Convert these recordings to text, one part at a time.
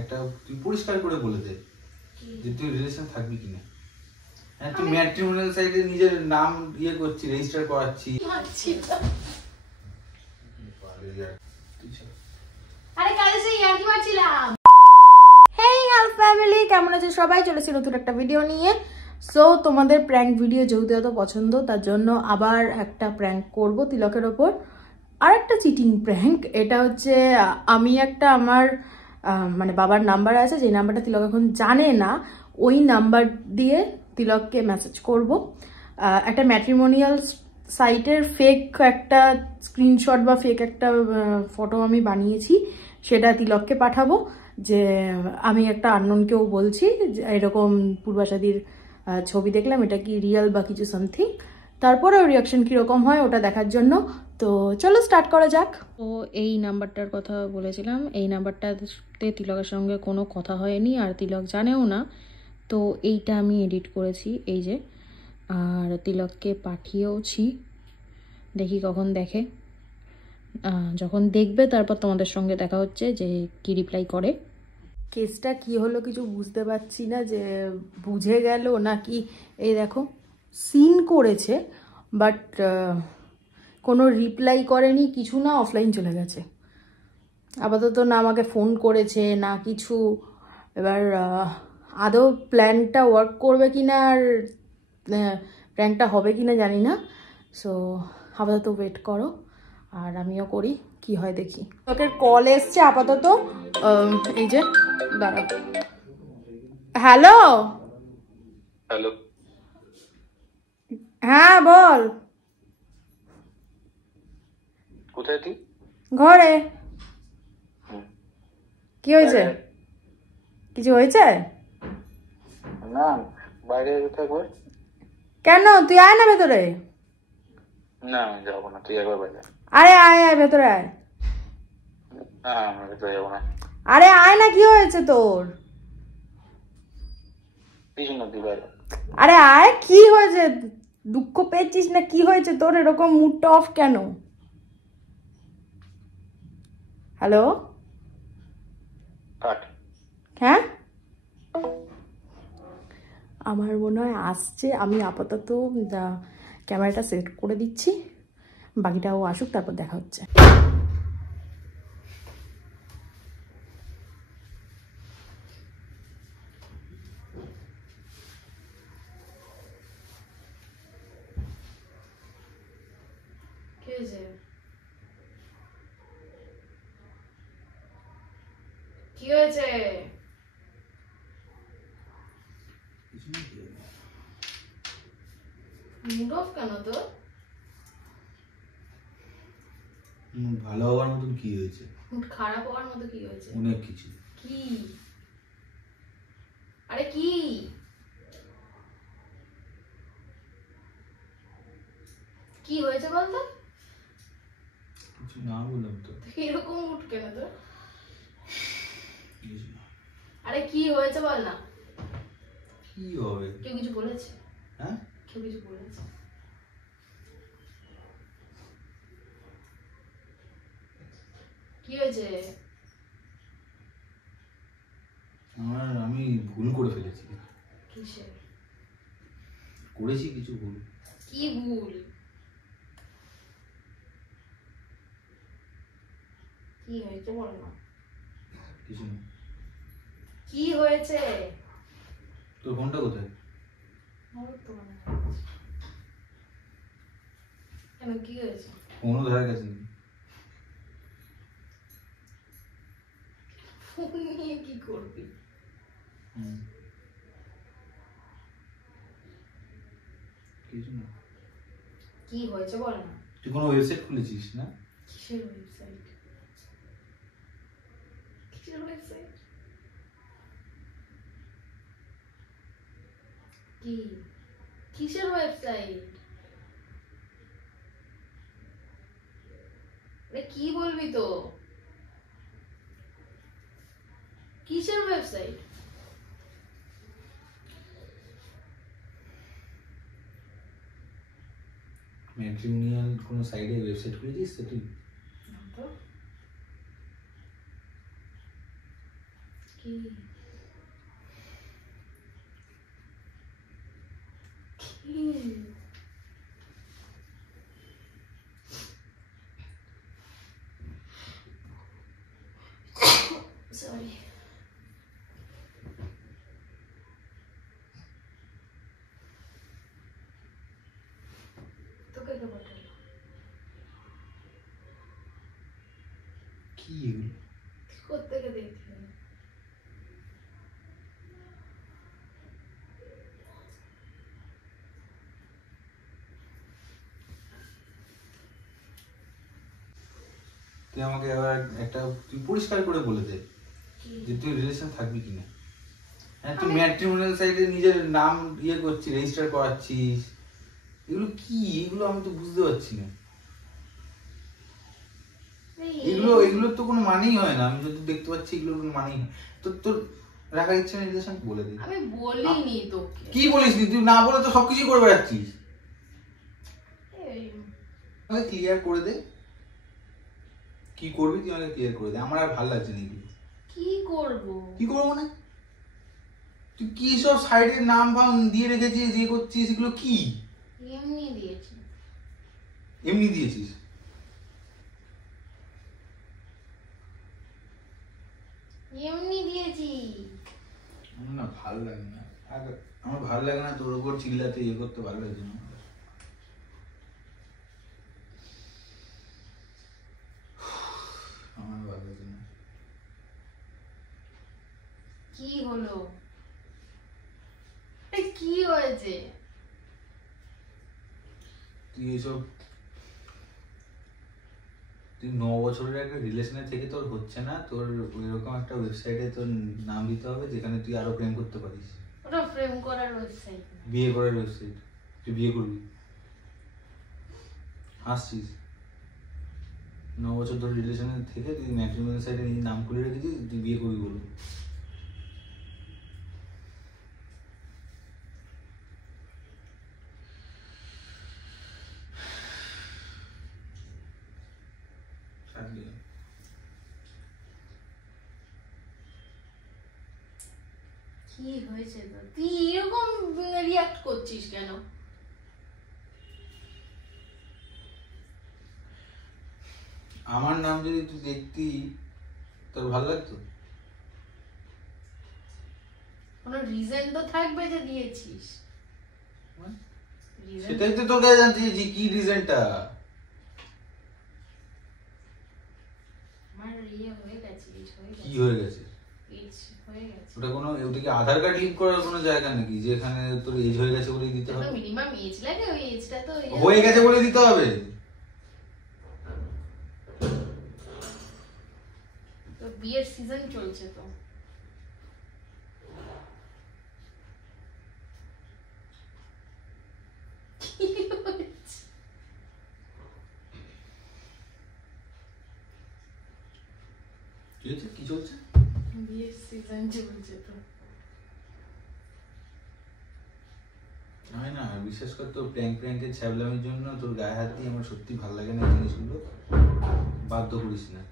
একটা তুই পরিষ্কার করে বলে দে যে তুই রিলেশন থাকবি কিনা। হ্যাঁ তুই ম্যাট্রিমোনিয়াল সাইটে নিজের নাম ইয়ে করছিস, রেজিস্টার করাচ্ছিস। আরে কালে সেই ইয়ার্কি মারছিলাম। হেই হাল ফ্যামিলি, কেমন আছে সবাই? চলেছি নতুন একটা ভিডিও নিয়ে। সো তোমাদের প্র্যাঙ্ক ভিডিও যেহেতু এত পছন্দ, তার জন্য আবার একটা প্র্যাঙ্ক করব তিলকের ওপর। আর একটা চিটিং প্র্যাঙ্ক। এটা হচ্ছে আমি একটা আমার মানে বাবার নাম্বার আছে, যে নাম্বারটা তিলক এখন জানে না, ওই নাম্বার দিয়ে তিলককে মেসেজ করব। একটা ম্যাট্রিমোনিয়াল সাইটের ফেক একটা স্ক্রিনশট বা ফেক একটা ফটো আমি বানিয়েছি, সেটা তিলককে পাঠাবো যে আমি একটা আননোনকেও বলছি এরকম পূর্বাশাদির ছবি দেখলাম, এটা কি রিয়েল বা কিছু সামথিং। তারপরে ওর রিয়াকশন কীরকম হয় ওটা দেখার জন্য। তো চলো স্টার্ট করা যাক। তো এই নাম্বারটার কথা বলেছিলাম, এই নাম্বারটাতে তিলকের সঙ্গে কোনো কথা হয়নি আর তিলক জানেও না। তো এইটা আমি এডিট করেছি এই যে, আর তিলককে পাঠিয়েওছি, দেখি কখন দেখে। যখন দেখবে তারপর তোমাদের সঙ্গে দেখা হচ্ছে যে কি রিপ্লাই করে। কেসটা কি হলো কিছু বুঝতে পারছি না, যে বুঝে গেল নাকি। এই দেখো সিন করেছে বাট কোনো রিপ্লাই করেনি, কিছু না, অফলাইন চলে গেছে আপাতত। না আমাকে ফোন করেছে না কিছু। এবার আদৌ প্ল্যানটা ওয়ার্ক করবে কিনা আর প্ল্যানটা হবে কিনা জানি না। সো আপাতত ওয়েট করো আর আমিও করি, কি হয় দেখি। ওকে কল এসছে আপাতত, এই যে দাঁড়া। হ্যালো হ্যালো, হ্যাঁ বল। কোথায় তুই? ঘরে। কি হয়েছে? কিছু হয়েছে? না, বাইরে একবার। কেন? তুই আয় না ভেতরে। না আমি যাবো না, তুই একবার বাইরে। আরে আয় আয় ভেতরে আয়। না আমি ভেতরে যাবো না। আরে আয় না, কি হয়েছে তোর? কিছু না, তুই বাইরে। আরে আয়, কি হয়েছে? দুঃখ পেয়েছিস না? কি হয়েছে তোর? এরকম মুডটা অফ কেন? হ্যালো, কাট। হ্যাঁ আমার মনে হয় আসছে। আমি আপাতত ক্যামেরাটা সেট করে দিচ্ছি, বাকিটাও আসুক তারপর দেখা হচ্ছে। কি হয়েছে? মুড অফ কেন তোর? মুড ভালো হওয়ার মতন কি হয়েছে? মুড খারাপ হওয়ার মতো কি হয়েছে? অনেক কিছু। কি? আরে কি? কি হয়েছে বলতো? কিছু না বললাম তো। এরকম মুড কেন তোর? আরে কি হয়েছে বল না। কি হবে? কেউ কিছু বলেছে? হ্যাঁ কেউ কিছু বলেছে? কি হয়েছে? আমি ভুল করে ফেলেছি। কিসের? করেছি কিছু ভুল। কি ভুল? কি হয়েছে বল না। কিছু না। কি হয়েছে? তোর ফোনটা কোথায়? কেন কি হয়েছে? ফোনও ধরা গেছে নাকি? ফোন নিয়ে কি করবি? কিছু না। কি হয়েছে বল না। তুই কোনো ওয়েবসাইট খুলেছিস না? কিসের ওয়েবসাইট? কিসের ওয়েবসাইট? কি? কিসের ওয়েবসাইট? কি বলবি তো? কিসের ওয়েবসাইট? ম্যাট্রিমোনিয়াল কোন সাইটে ওয়েবসাইট খুলেছিস তুই? কি কি সরি তোকে কে পাঠালো? কি এগুলো? কোত্থেকে দেখছি? তুই আমাকে এবার একটা তুই পরিষ্কার করে বলে দে কি যে তুই রিলেশন থাকবি কিনা। হ্যাঁ, তুই ম্যাট্রিমোনিয়াল সাইটে নিজের নাম করছিস, রেজিস্টার করাচ্ছিস, এগুলো কি? এগুলো আমি তো বুঝতে পারছি না। এগুলো তো কোনো মানেই হয় না। আমি যদি দেখতে পাচ্ছি এগুলো কোনো মানেই হয়। তোর রাখার ইচ্ছে নেই রিলেশন, বলে দে। আমি বলিনি তোকে। কি বলিস নি? তুই না বলে তো সবকিছু করে বেড়াচ্ছিস। আমাকে ক্লিয়ার করে দে, কি করবি তুই আমাকে ক্লিয়ার করে দে। আমার আর ভালো লাগছে না এগুলো। কি করব? কি করবো মানে? তুই কি সব সাইডের নাম ফাম দিয়ে রেখেছিস, ইয়ে করছিস, এগুলো কি? এমনি দিয়েছি। এমনি দিয়েছিস? এমনি দিয়েছি। আমার না ভালো লাগে না, আমার ভালো লাগে না তোর উপর চিল্লাতে, ইয়ে করতে ভালো লাগছে না। আমার ভালো লাগছে না। কি হলো? কি হয়েছে? তুই এইসব, তুই 9 বছরের একটা রিলেশনে থেকে তোর হচ্ছে না, তোর ওইরকম একটা ওয়েবসাইটে তোর নাম দিতে হবে যেখানে তুই আরো প্রেম করতে পারিস। ওটা প্রেম করার ওয়েবসাইট। বিয়ে করার ওয়েবসাইট। তুই বিয়ে করবি? হাসছিস? 9 বছর ধরে রিলেশনে থেকে তুই ম্যাট্রিমোনিয়াল সাইটে নিজের নাম খুলে রেখেছিস, তুই বিয়ে করবি বলবি? কি হয়েছে তো? তুই এরকম রিয়াক্ট করছিস কেন? আমার নাম যদি তুই দেখতি তোর ভালো লাগতো? কোনো রিজন তো থাকবে যে দিয়েছিস। Reason- সেটাই তো তোকে জানতে চাইছি, কি রিজনটা? আমার ইয়ে হয়ে গেছে, age হয়ে কি গেছে। হয়ে গেছে? age হয়ে গেছে। ওটা কোনো, ওদিকে আধার কার্ড লিংক করার কোনো জায়গা নাকি যেখানে তোর এজ হয়ে গেছে বলে দিতে হবে? মিনিমাম এজ লাগে, ওই এজটা তো হয়ে গেছে বলে দিতে হবে? তো বিয়ের সিজন চলছে তো। কি হয়েছে? কি হচ্ছে? কি চলছে? বিয়ের সিজন চলছে তো। হয় না, বিশেষ করে তোর প্র্যাঙ্কের ছ্যাবলামির জন্য তোর গায়ে হাত দিয়ে আমার সত্যি ভালো লাগে না। এই জিনিসগুলো বাধ্য করিস না,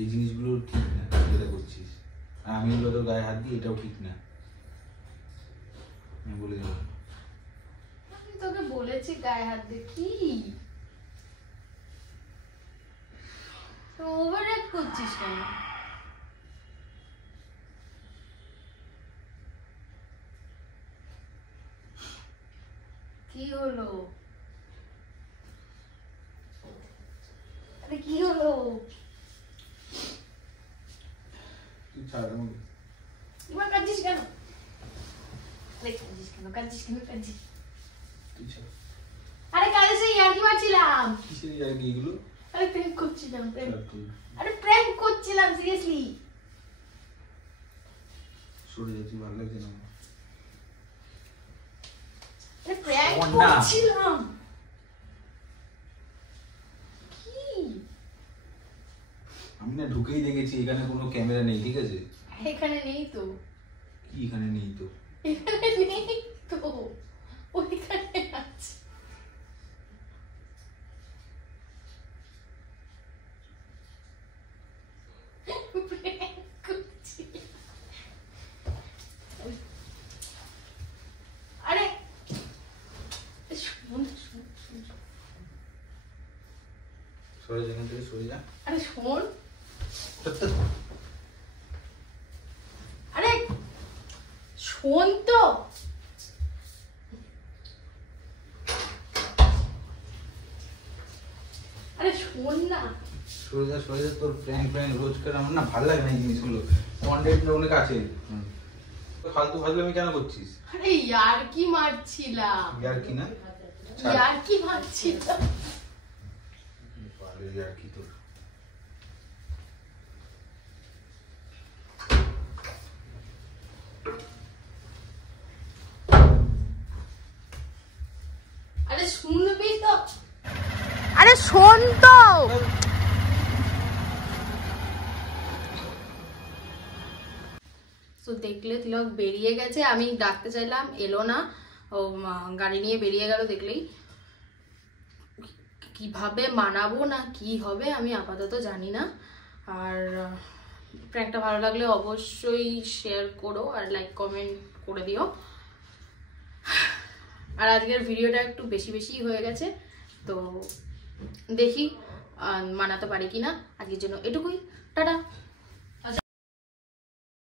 এই জিনিসগুলো ঠিক না যেটা করছিস। আর আমি এগুলো তোর গায়ে হাত দিই, এটাও ঠিক না, আমি বলে দেবো। আমি তোকে বলেছি গায়ে হাত দে, কি ওভার অ্যাক্ট করছিস কেন? কি হলো? আরে কি হলো? তুই ছাড় আমাকে। এবার কাঁদছিস কেন? আরে কাঁদছিস কেন? কাঁদছিস কেন? কাঁদছিস? তুই ছাড়। আরে কালে সেই ইয়ার্কি মারছিলাম। কিসের জায়গা এগুলো? আরে প্র্যাঙ্ক করছিলাম, প্র্যাঙ্ক। ছাড় তুই। আরে প্র্যাঙ্ক করছিলাম সিরিয়াসলি। সরে যাচ্ছি, ভালো লাগছে না আমার। আরে প্র্যাঙ্ক ও না। করছিলাম। কি? আমি না ঢুকেই দেখেছি এখানে কোনো ক্যামেরা নেই, ঠিক আছে? এখানে নেই তো। কি এখানে নেই তো? এখানে নেই তো, ওইখানে আছে। প্র্যাঙ্ক করছি। সরে যা। আরে শোন, সত্যি আরে শোন তো। আরে শোন না। সরে যা, তোর প্র্যাঙ্ক রোজকার আমার না ভালো লাগে না এই জিনিসগুলো। কন্টেন্ট অনেক আছে, ফালতু ফাজলামি কেন করছিস? আরে ইয়ার কি মারছিলাম, ইয়ার কি না ইয়ার কি মারছিলাম। ইয়ার কি তোর? আরে শুনবি তো, আরে শোন তো। তো দেখলে তিলক বেরিয়ে গেছে, আমি ডাকতে চাইলাম এলো না, ও গাড়ি নিয়ে বেরিয়ে গেল। দেখলেই কিভাবে মানাবো না কি হবে আমি আপাতত জানি না। আর প্র্যাঙ্কটা ভালো লাগলে অবশ্যই শেয়ার করো আর লাইক কমেন্ট করে দিও। আর আজকের ভিডিওটা একটু বেশি বেশি হয়ে গেছে, তো দেখি মানাতে পারি কিনা। আজকের জন্য এটুকুই, টাটা।